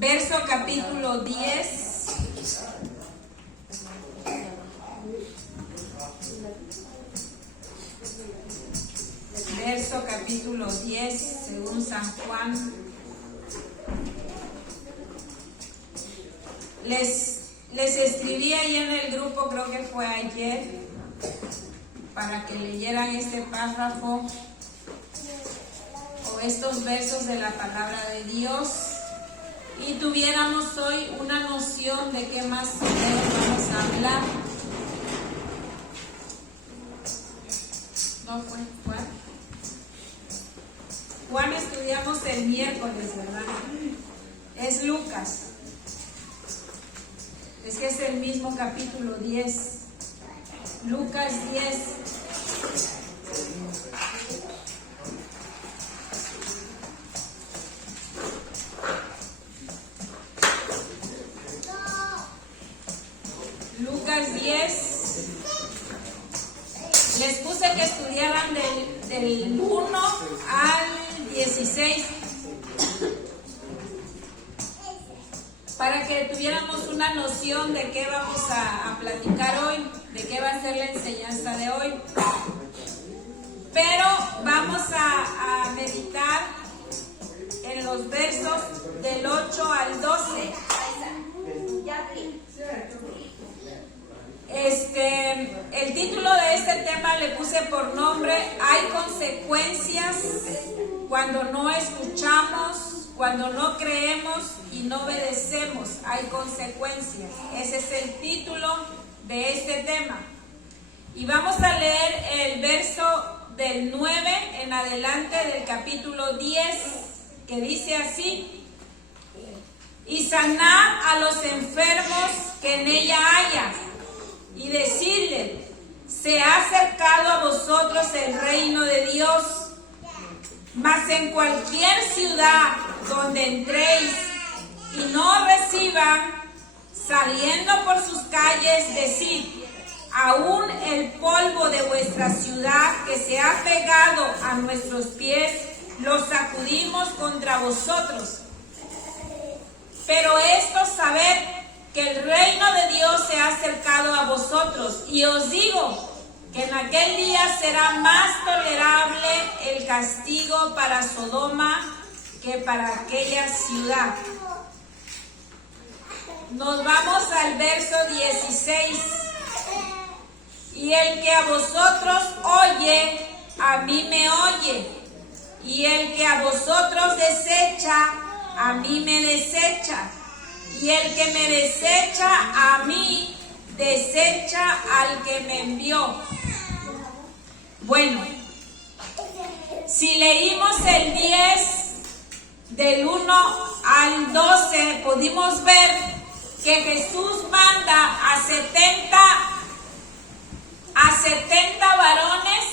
verso capítulo 10. Verso capítulo 10, según San Juan. Les escribí ahí en el grupo, creo que fue ayer, para que leyeran este párrafo o estos versos de la palabra de Dios y tuviéramos hoy una noción de qué más o menos vamos a hablar. ¿No fue Juan? Juan estudiamos el miércoles, ¿verdad? Es Lucas. Es que es el mismo capítulo 10. Lucas 10. Lucas 10. Les puse que estudiaran del 1 al 16. Para que tuviéramos una noción de qué vamos a platicar hoy, de qué va a ser la enseñanza de hoy. Pero vamos a meditar en los versos del 8 al 12. El título de este tema le puse por nombre: hay consecuencias cuando no escuchamos, cuando no creemos y no obedecemos. Hay consecuencias. Ese es el título de este tema. Y vamos a leer el verso del 9 en adelante del capítulo 10, que dice así: y sanad a los enfermos que en ella haya, y decidle: se ha acercado a vosotros el reino de Dios. Mas en cualquier ciudad donde entréis y no reciban, saliendo por sus calles, decid: aún el polvo de vuestra ciudad que se ha pegado a nuestros pies, lo sacudimos contra vosotros. Pero esto sabed, que el reino de Dios se ha acercado a vosotros, y os digo que en aquel día será más tolerable el castigo para Sodoma que para aquella ciudad. Nos vamos al verso 16. Y el que a vosotros oye, a mí me oye. Y el que a vosotros desecha, a mí me desecha. Y el que me desecha a mí, desecha al que me envió. Bueno, si leímos el 10 del 1 al 12, pudimos ver que Jesús manda a 70 varones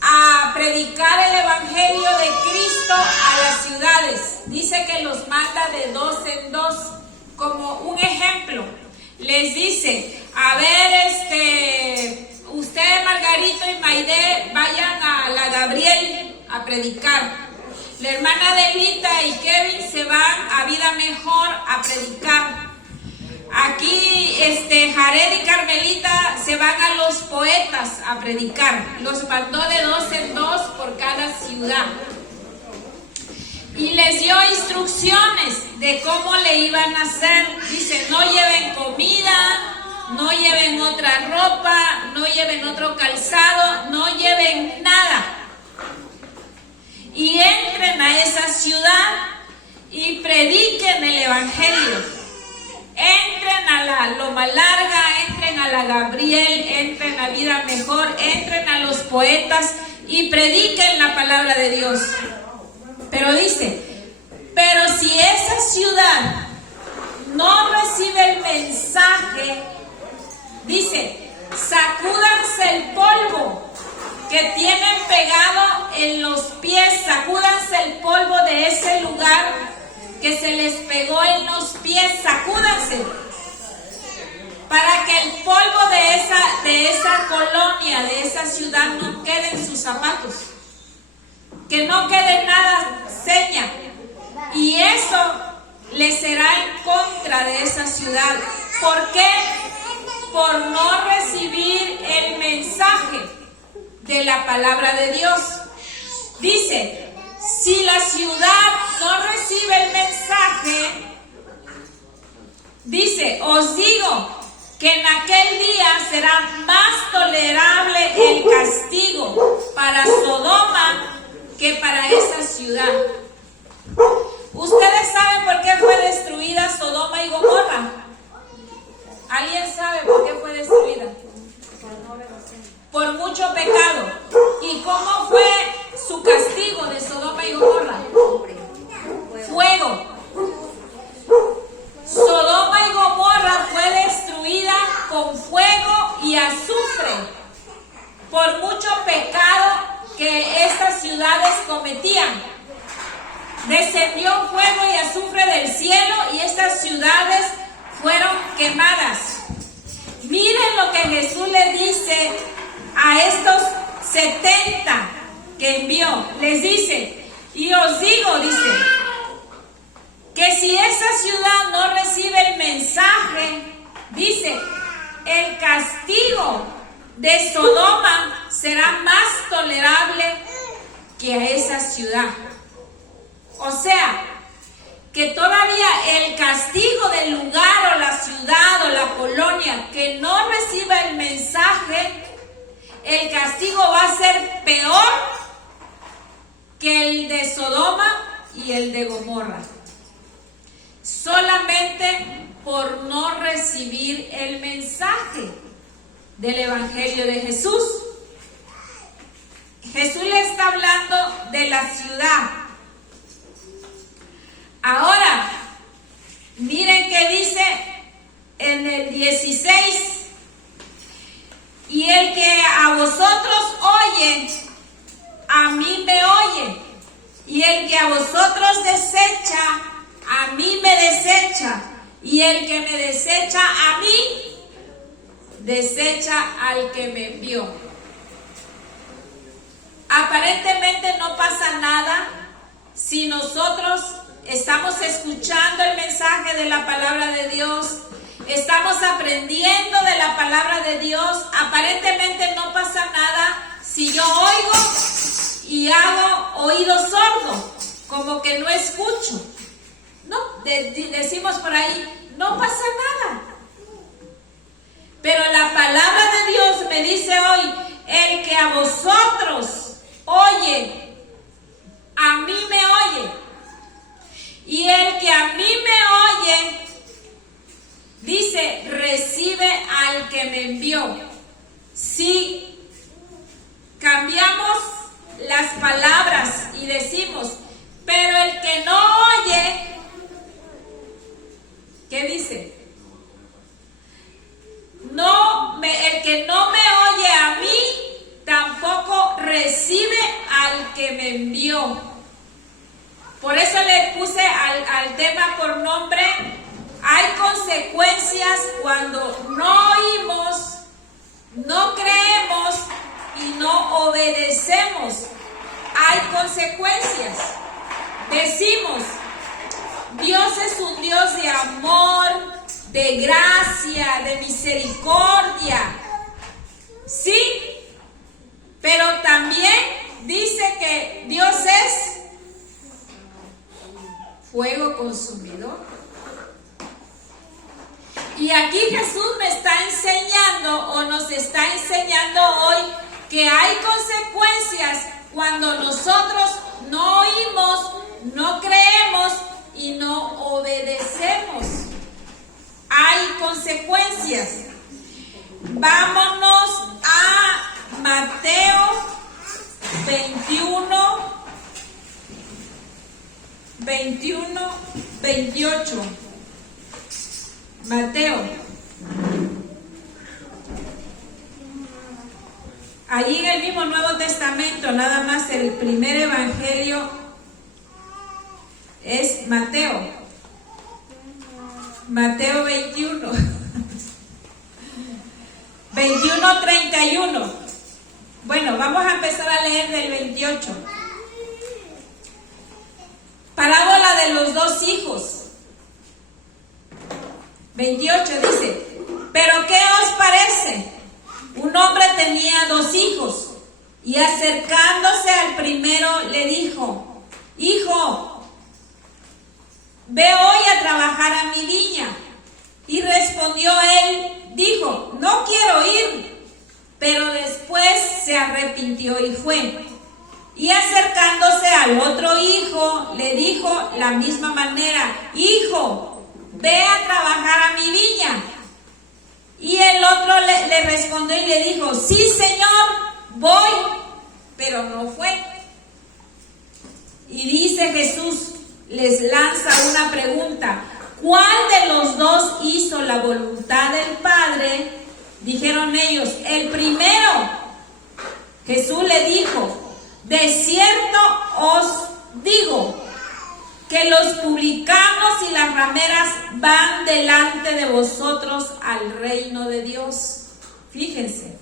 a predicar el evangelio de Cristo a las ciudades. Dice que los manda de 2 en 2, como un ejemplo. Les dice: a ver, usted, Margarito y Maide, vayan a la Gabriel a predicar. La hermana Adelita y Kevin se van a Vida Mejor a predicar. Aquí, Jared y Carmelita se van a Los Poetas a predicar. Los mandó de 2 en 2 por cada ciudad. Y les dio instrucciones de cómo le iban a hacer. Dice: no lleven comida, no lleven otra ropa, no lleven otro calzado, no lleven nada. Y entren a esa ciudad y prediquen el evangelio. Entren a la Loma Larga, entren a la Gabriel, entren a Vida Mejor, entren a Los Poetas y prediquen la palabra de Dios. Pero dice: pero si esa ciudad no recibe el mensaje, dice, sacúdanse el polvo que tienen pegado en los pies, sacúdanse el polvo de ese lugar que se les pegó en los pies, sacúdanse, para que el polvo de esa colonia, de esa ciudad, no quede en sus zapatos, que no quede nada seña. Y eso le será en contra de esa ciudad. ¿Por qué? Por no recibir el mensaje de la palabra de Dios. Dice, si la ciudad no recibe el mensaje, dice, os digo que en aquel día será más tolerable el castigo para Sodoma que para esa ciudad. ¿Ustedes saben por qué fue destruida Sodoma y Gomorra? ¿Alguien sabe por qué fue destruida? Por mucho pecado. ¿Y cómo fue su castigo de Sodoma y Gomorra? Fuego. Sodoma y Gomorra fue destruida con fuego y azufre por mucho pecado que estas ciudades cometían. Descendió fuego y azufre del cielo y estas ciudades fueron quemadas. Miren lo que Jesús le dice a estos 70 que envió. Les dice, y os digo, dice, que si esa ciudad no recibe el mensaje, dice, el castigo de Sodoma será más tolerable que a esa ciudad. O sea, que todavía el castigo del lugar o la ciudad o la colonia que no reciba el mensaje, el castigo va a ser peor que el de Sodoma y el de Gomorra. Solamente por no recibir el mensaje del Evangelio de Jesús. Jesús le está hablando de la ciudad. Ahora, miren que dice en el 16, y el que a vosotros oye, a mí me oye, y el que a vosotros desecha, a mí me desecha, y el que me desecha a mí, desecha al que me envió. Aparentemente no pasa nada si nosotros estamos escuchando el mensaje de la palabra de Dios, estamos aprendiendo de la palabra de Dios. Aparentemente no pasa nada si yo oigo y hago oído sordo, como que no escucho. No, decimos por ahí, no pasa nada. Pero la palabra de Dios me dice hoy, el que a vosotros oye, a mí me oye. Y el que a mí me oye, dice, recibe al que me envió. Si cambiamos las palabras y decimos, pero el que no oye, ¿qué dice? El que no me oye a mí, tampoco recibe al que me envió. Por eso le puse al tema por nombre, hay consecuencias cuando no oímos, no creemos y no obedecemos. Hay consecuencias. Decimos, Dios es un Dios de amor, de gracia, de misericordia. Sí, pero también dice que Dios es fuego consumidor. Y aquí Jesús me está enseñando o nos está enseñando hoy que hay consecuencias cuando nosotros no oímos, no creemos y no obedecemos. Hay consecuencias. Vámonos a Mateo 28. Mateo. Allí en el mismo Nuevo Testamento, nada más el primer evangelio es Mateo. Mateo 21. 21:31. Bueno, vamos a empezar a leer del 28. Parábola de los dos hijos. 28 dice, pero ¿qué os parece? Un hombre tenía 2 hijos y acercándose al primero le dijo, hijo, ve hoy a trabajar a mi viña. Y respondió él, dijo, no quiero ir. Pero después se arrepintió y fue. Y acercándose al otro hijo, le dijo la misma manera, hijo, ve a trabajar a mi viña. Y el otro le respondió y le dijo, sí, Señor, voy, pero no fue. Y dice Jesús, les lanza una pregunta, ¿cuál de los 2 hizo la voluntad del Padre? Dijeron ellos, el primero. Jesús le dijo, de cierto os digo, que los publicanos y las rameras van delante de vosotros al reino de Dios. Fíjense,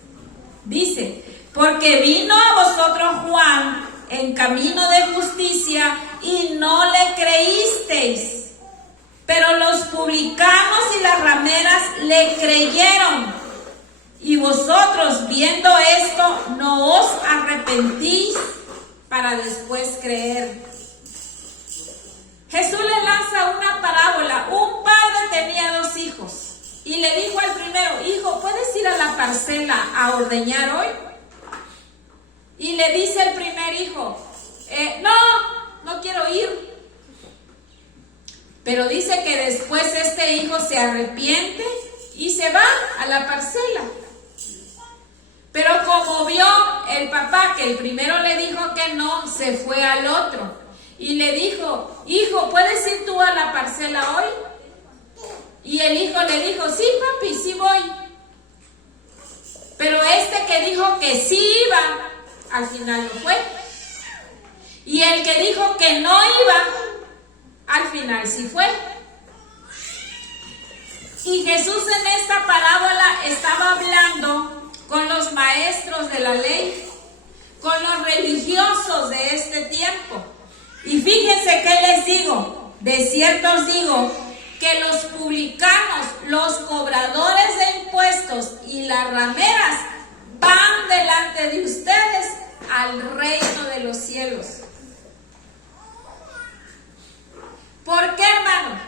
dice, porque vino a vosotros Juan en camino de justicia y no le creísteis, pero los publicanos y las rameras le creyeron. Y vosotros, viendo esto, no os arrepentís para después creer. Jesús le lanza una parábola. Un padre tenía 2 hijos y le dijo al primero, hijo, ¿puedes ir a la parcela a ordeñar hoy? Y le dice el primer hijo, no quiero ir. Pero dice que después este hijo se arrepiente y se va a la parcela. Pero como vio el papá que el primero le dijo que no, se fue al otro. Y le dijo, hijo, ¿puedes ir tú a la parcela hoy? Y el hijo le dijo, sí, papi, sí voy. Pero este que dijo que sí iba, al final no fue. Y el que dijo que no iba, al final sí fue. Y Jesús en esta parábola estaba hablando con los maestros de la ley, con los religiosos de este tiempo. Y fíjense qué les digo, de cierto os digo, que los publicanos, los cobradores de impuestos y las rameras van delante de ustedes al reino de los cielos. ¿Por qué, hermano?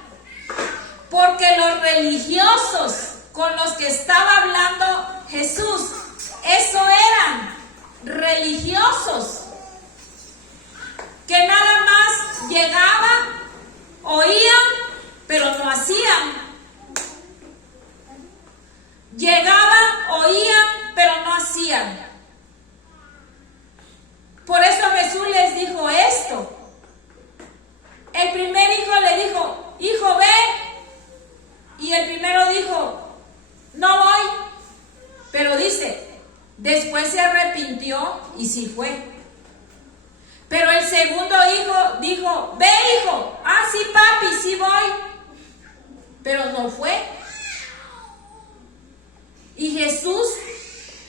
Porque los religiosos con los que estaba hablando Jesús, eso eran religiosos que nada más llegaban, oían, pero no hacían. Llegaban, oían, pero no hacían. Por eso Jesús les dijo esto. El primer hijo le dijo, hijo, ve. Y el primero dijo, no voy. Pero dice, después se arrepintió y sí fue. Pero el segundo hijo dijo, ve, hijo. Ah, sí, papi, sí voy. Pero no fue. Y Jesús,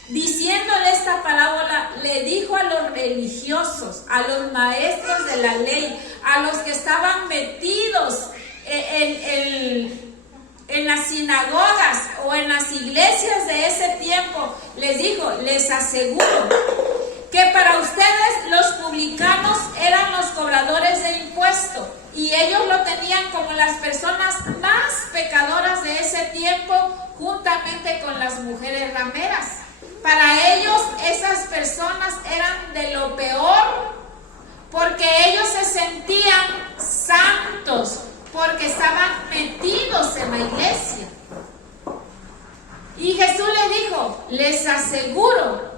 diciéndole esta parábola, le dijo a los religiosos, a los maestros de la ley, a los que estaban metidos en las sinagogas o en las iglesias de ese tiempo, les dijo, les aseguro que para ustedes los publicanos eran los cobradores de impuestos y ellos lo tenían como las personas más pecadoras de ese tiempo, juntamente con las mujeres rameras. Para ellos esas personas eran de lo peor, porque ellos se sentían santos, porque estaban metidos en la iglesia. Y Jesús les dijo, les aseguro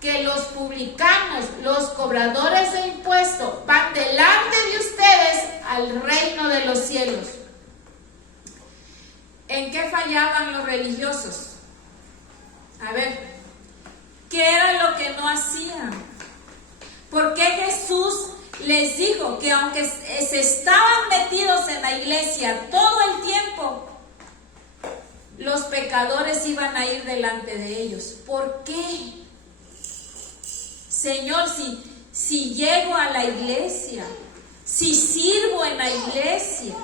que los publicanos, los cobradores de impuestos, van delante de ustedes al reino de los cielos. ¿En qué fallaban los religiosos? A ver, ¿qué era lo que no hacían? ¿Por qué Jesús les dijo que aunque se estaban metidos en la iglesia todo el tiempo, los pecadores iban a ir delante de ellos? ¿Por qué? Señor, si llego a la iglesia, si sirvo en la iglesia,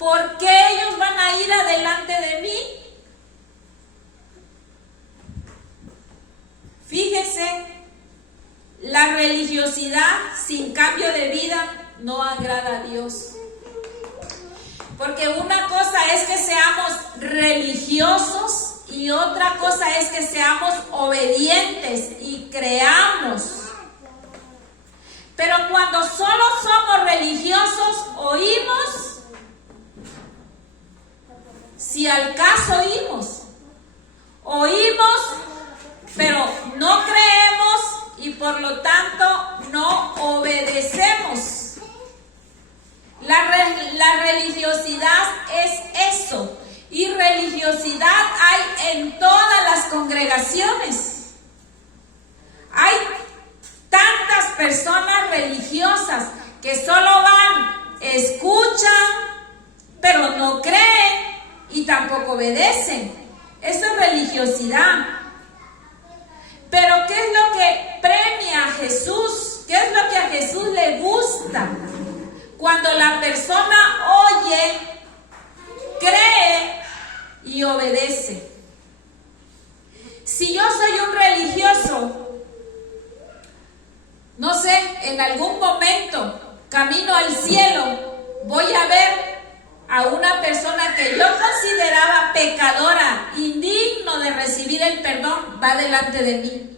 ¿por qué ellos van a ir adelante de mí? Fíjese, la religiosidad sin cambio de vida no agrada a Dios. Porque una cosa es que seamos religiosos y otra cosa es que seamos obedientes y creamos. Pero cuando solo somos religiosos, oímos, si al caso oímos, pero no creemos y por lo tanto no obedecemos. La religiosidad es eso, y religiosidad hay en todas las congregaciones. Hay tantas personas religiosas que solo van, escuchan, pero no creen y tampoco obedecen. Eso es religiosidad. Pero ¿qué es lo que premia a Jesús? ¿Qué es lo que a Jesús le gusta? Cuando la persona oye, cree y obedece. Si yo soy un religioso, no sé, en algún momento, camino al cielo, voy a ver a una persona que yo consideraba pecadora, indigno de recibir el perdón, va delante de mí.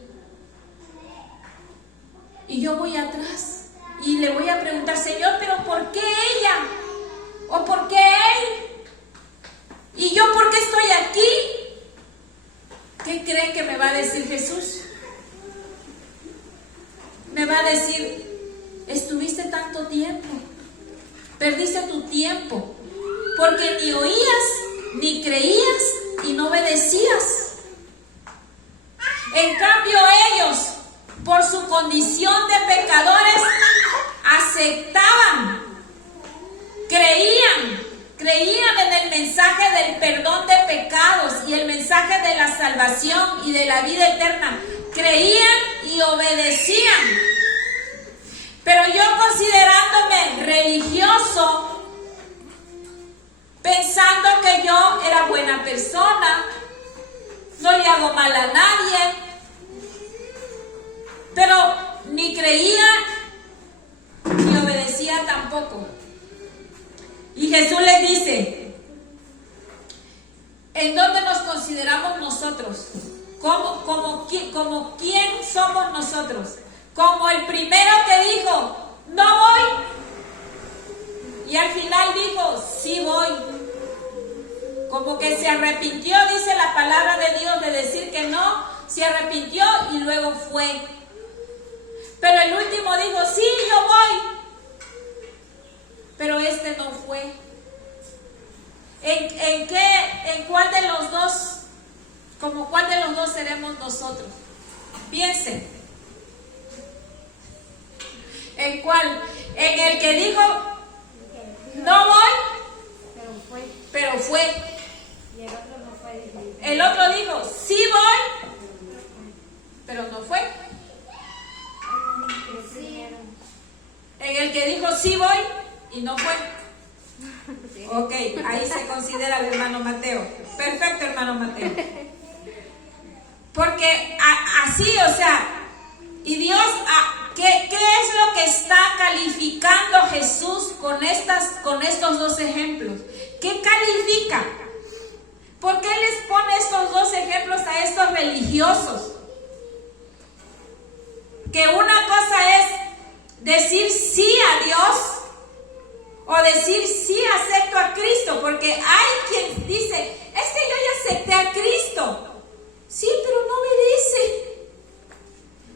Y yo voy atrás y le voy a preguntar, Señor, ¿pero por qué ella? ¿O por qué él? ¿Y yo por qué estoy aquí? ¿Qué creen que me va a decir Jesús? Me va a decir, estuviste tanto tiempo, perdiste tu tiempo, porque ni oías, ni creías y no obedecías. En cambio ellos, por su condición de pecadores, aceptaban, creían en el mensaje del perdón de pecados y el mensaje de la salvación y de la vida eterna. Creían y obedecían. Pero yo, considerándome religioso, pensando que yo era buena persona, no le hago mal a nadie, pero ni creía ni obedecía tampoco. Y Jesús les dice, ¿en dónde nos consideramos nosotros? ¿Como quién somos nosotros? Como el primero que dijo, no voy, y al final dijo, sí voy. Como que se arrepintió, dice la palabra de Dios, de decir que no, se arrepintió y luego fue. Pero el último dijo, sí, yo voy. Pero este no fue. ¿En cuál de los dos? ¿Como cuál de los dos seremos nosotros? Piensen. ¿En cuál? En el que dijo, no voy, pero fue. Y el otro no fue. El otro dijo, sí voy, pero no fue. En el que dijo, sí voy, y no fue. Ok, ahí se considera el hermano Mateo. Perfecto, hermano Mateo. Porque así, o sea, y Dios, ¿qué es lo que está calificando Jesús con estos dos ejemplos? ¿Qué califica? ¿Por qué les pone estos dos ejemplos a estos religiosos? Que una cosa es decir sí a Dios o decir sí acepto a Cristo, porque hay quien dice, es que yo ya acepté a Cristo. Sí, pero no obedece.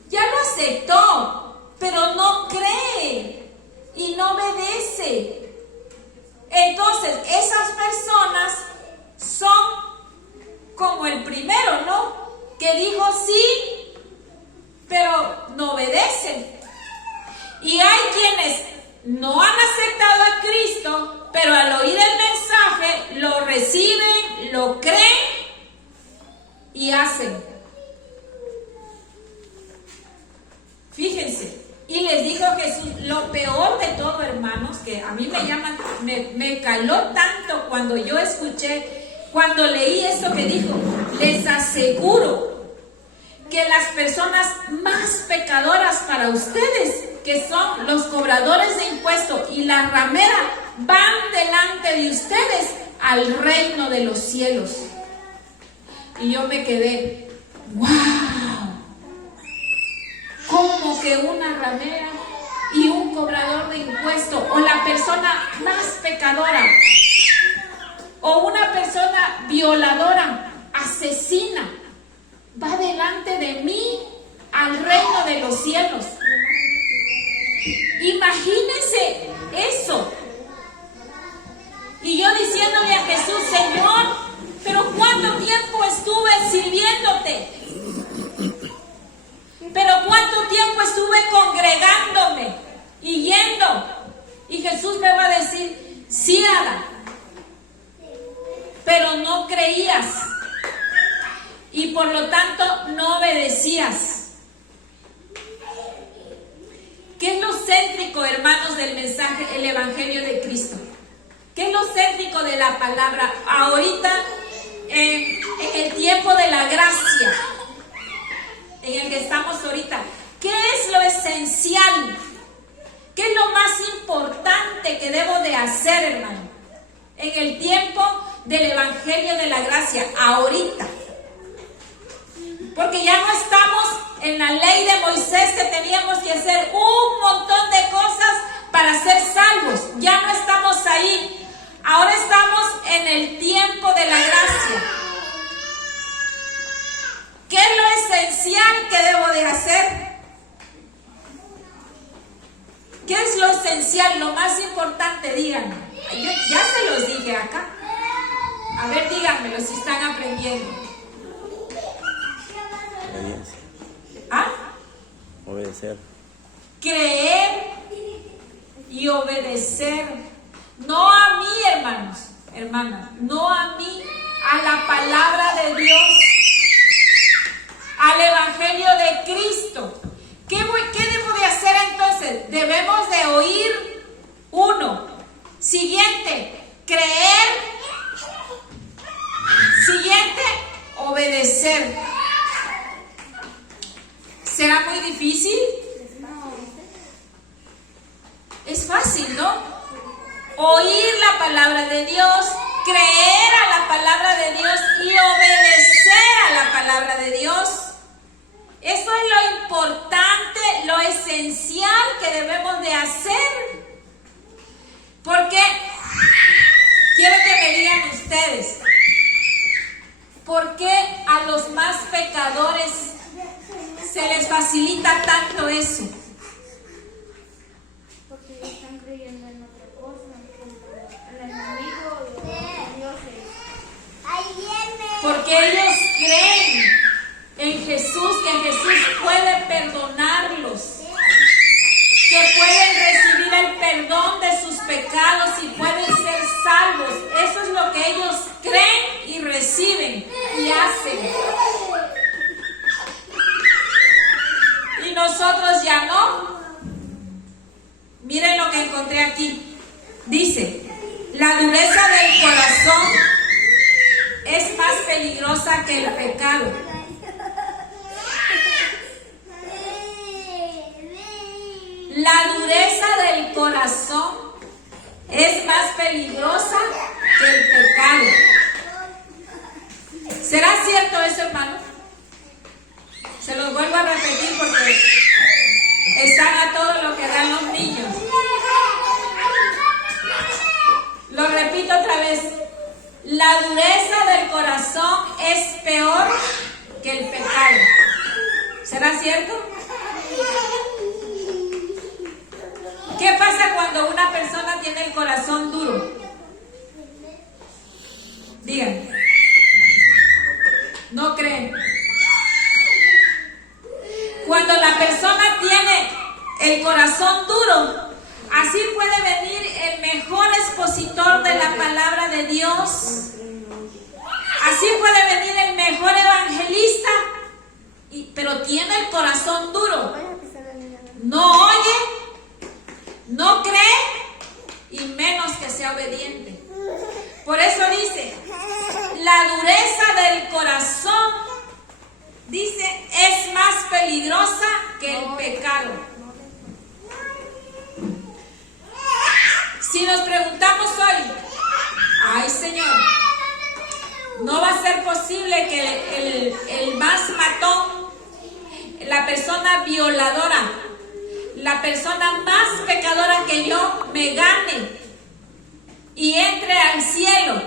Ya lo aceptó, pero no cree y no obedece. Entonces, esas personas son como el primero, ¿no? Que dijo sí, pero no obedecen. Y hay quienes no han aceptado a Cristo, pero al oír el mensaje lo reciben, lo creen y hacen. Fíjense, y les dijo Jesús, lo peor de todo, hermanos, que a mí me llaman me caló tanto cuando yo escuché, cuando leí esto que dijo. Les aseguro que las personas más pecadoras para ustedes, que son los cobradores de impuestos y la ramera, van delante de ustedes al reino de los cielos. Y yo me quedé, ¡wow! ¿Cómo que una ramera y un cobrador de impuestos, o la persona más pecadora, o una persona violadora, asesina, va delante de mí al reino de los cielos? Imagínense eso. Y yo diciéndole a Jesús, Señor, pero ¿cuánto tiempo estuve sirviéndote? Pero ¿cuánto tiempo estuve congregándome y yendo? Y Jesús me va a decir, sí, Ada, pero no creías y por lo tanto no obedecías. ¿Qué es lo céntrico, hermanos, del mensaje, el Evangelio de Cristo? ¿Qué es lo céntrico de la palabra ahorita, en el tiempo de la gracia en el que estamos ahorita? ¿Qué es lo esencial? ¿Qué es lo más importante que debo de hacer, hermano, en el tiempo del Evangelio de la gracia ahorita? Porque ya no estamos en la ley de Moisés, que teníamos que hacer un montón de cosas para ser salvos. Ya no estamos ahí. Ahora estamos en el tiempo de la gracia. ¿Qué es lo esencial que debo de hacer? ¿Qué es lo esencial, lo más importante? Díganme. Yo ya se los dije acá. A ver, díganmelo si están aprendiendo. Obediencia. ¿Ah? Obedecer. Creer y obedecer. No a mí, hermanos, hermanas, no a mí, a la palabra de Dios, al Evangelio de Cristo. ¿Qué debo de hacer entonces? Debemos de oír. Uno. Siguiente, creer. Siguiente, obedecer. ¿Será muy difícil? Es fácil, ¿no? Oír la palabra de Dios, creer a la palabra de Dios y obedecer a la palabra de Dios. Eso es lo importante, lo esencial que debemos de hacer. Porque quiero que me digan ustedes, ¿por qué a los más pecadores se les facilita tanto eso? Porque están creyendo en otra cosa, en el enemigo y en dioses. Porque ellos creen en Jesús, que Jesús puede perdonarlos, que pueden recibir el perdón de sus pecados y pueden ser salvos. Eso es lo que ellos creen y reciben y hacen. Y nosotros ya no. Miren lo que encontré aquí. Dice, la dureza del corazón es más peligrosa que el pecado. La dureza del corazón es más peligrosa que el pecado. ¿Será cierto eso, hermano? Se los vuelvo a repetir porque están a todo lo que dan los niños. Lo repito otra vez. La dureza del corazón es peor que el pecado. ¿Será cierto? ¿Qué pasa cuando una persona tiene el corazón duro? Digan. ¿No creen? Cuando la persona tiene el corazón duro, así puede venir el mejor expositor de la palabra de Dios. Así puede venir el mejor evangelista, pero tiene el corazón duro. No oye, no cree y menos que sea obediente. Por eso dice, la dureza del corazón, dice, es más peligrosa que el pecado. Si nos preguntamos hoy, ay Señor, no va a ser posible que el más matón, la persona violadora, la persona más pecadora que yo me gane y entre al cielo.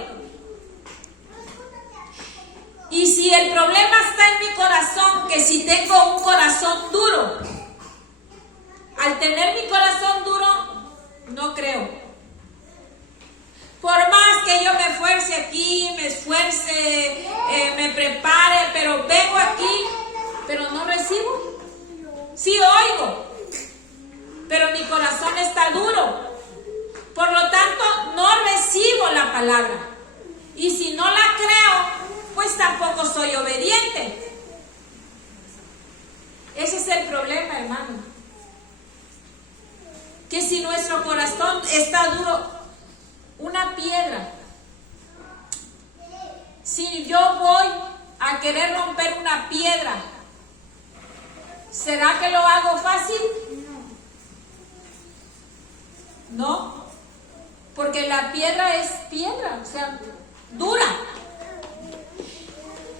Y si el problema está en mi corazón, que si tengo un corazón duro, al tener mi corazón duro, no creo. Por más que yo me esfuerce aquí, me esfuerce, me prepare, pero vengo aquí, pero no recibo. Sí oigo, pero mi corazón está duro. Por lo tanto, no recibo la palabra. Y si no la creo, pues tampoco soy obediente. Ese es el problema, hermano. Que si nuestro corazón está duro, una piedra, si yo voy a querer romper una piedra, ¿será que lo hago fácil? No, porque la piedra es piedra, o sea, dura.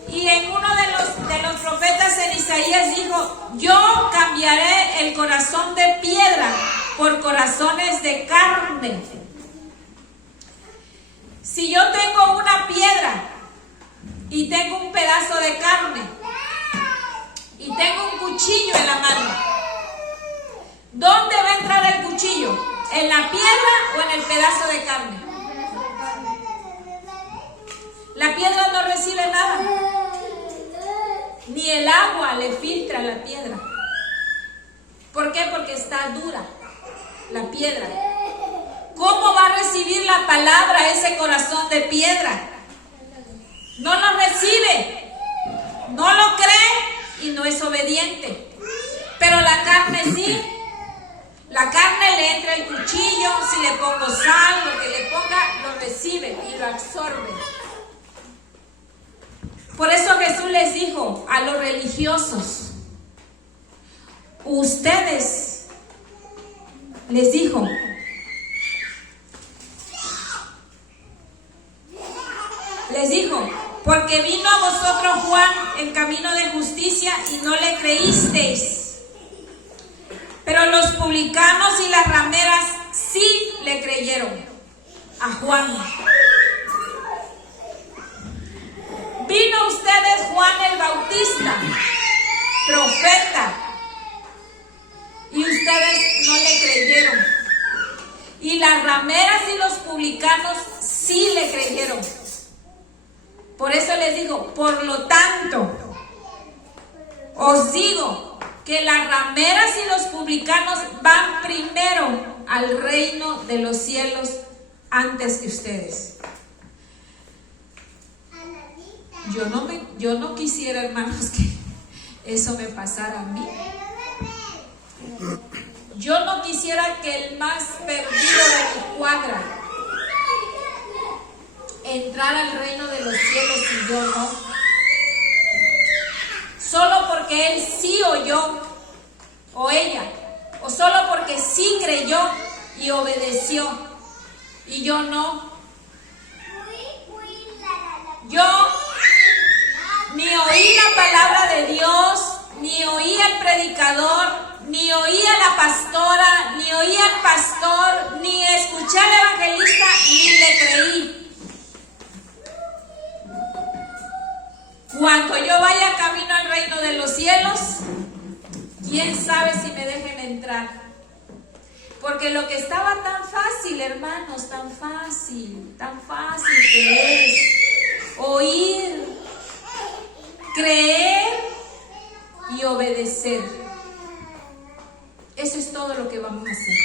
Y en uno de los profetas en Isaías dijo, yo cambiaré el corazón de piedra por corazones de carne. Si yo tengo una piedra y tengo un pedazo de carne y tengo un cuchillo en la mano, ¿dónde va a entrar el cuchillo? ¿En la piedra o en el pedazo de carne? La piedra no recibe nada, ni el agua le filtra a la piedra. ¿Por qué? Porque está dura la piedra. ¿Cómo va a recibir la palabra ese corazón de piedra? No lo recibe, no lo cree y no es obediente. Pero la carne sí. La carne le entra el cuchillo, si le pongo sal, lo que le ponga, lo recibe y lo absorbe. Por eso Jesús les dijo a los religiosos, ustedes, les dijo, porque vino a vosotros Juan en camino de justicia y no le creísteis. Pero los publicanos y las rameras sí le creyeron a Juan. Vino a ustedes Juan el Bautista, profeta, y ustedes no le creyeron. Y las rameras y los publicanos sí le creyeron. Por eso les digo, por lo tanto, os digo que las rameras y los publicanos van primero al reino de los cielos antes que ustedes. Yo no quisiera, hermanos, que eso me pasara a mí. Yo no quisiera que el más perdido de mi cuadra entrara al reino de los cielos y yo no. Solo porque él sí oyó, o ella, o solo porque sí creyó y obedeció, y yo no. Yo ni oí la palabra de Dios, ni oí al predicador, ni oí a la pastora, ni oí al pastor, ni escuché al evangelista, ni le creí. Cuando yo vaya camino al reino de los cielos, quién sabe si me dejen entrar. Porque lo que estaba tan fácil, hermanos, tan fácil que es oír, creer y obedecer. Eso es todo lo que vamos a hacer.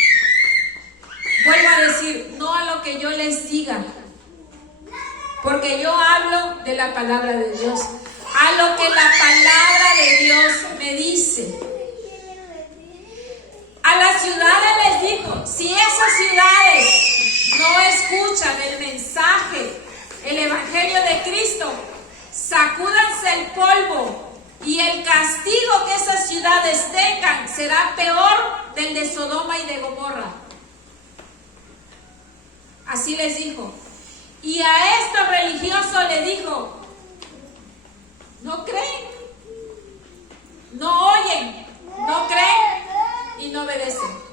Vuelvo a decir, no a lo que yo les diga, porque yo hablo de la palabra de Dios, a lo que la palabra de Dios me dice, a A las ciudades les dijo, si esas ciudades no escuchan el mensaje, el evangelio de Cristo, sacúdanse el polvo y el castigo que esas ciudades tengan será peor del de Sodoma y de Gomorra. Así les dijo. Y a estos religiosos le dijo, no creen, no oyen, no creen y no obedecen.